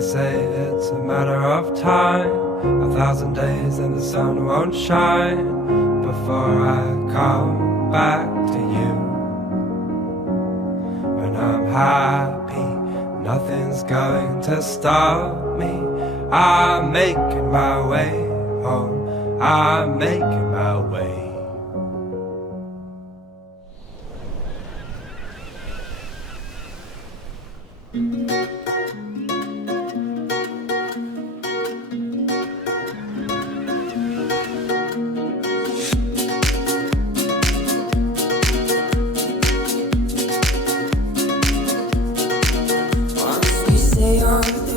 They say it's a matter of time, 1,000 days and the sun won't shine before I come back to you. When I'm happy, nothing's going to stop me. I'm making my way home, I'm making my way.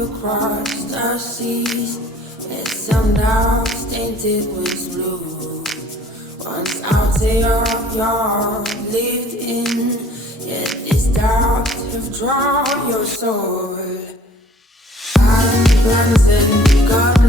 Across the seas, and some dogs tainted with blue. Once out there you're lived in, yet these dogs have drawn your soul. I'm Brandon, God.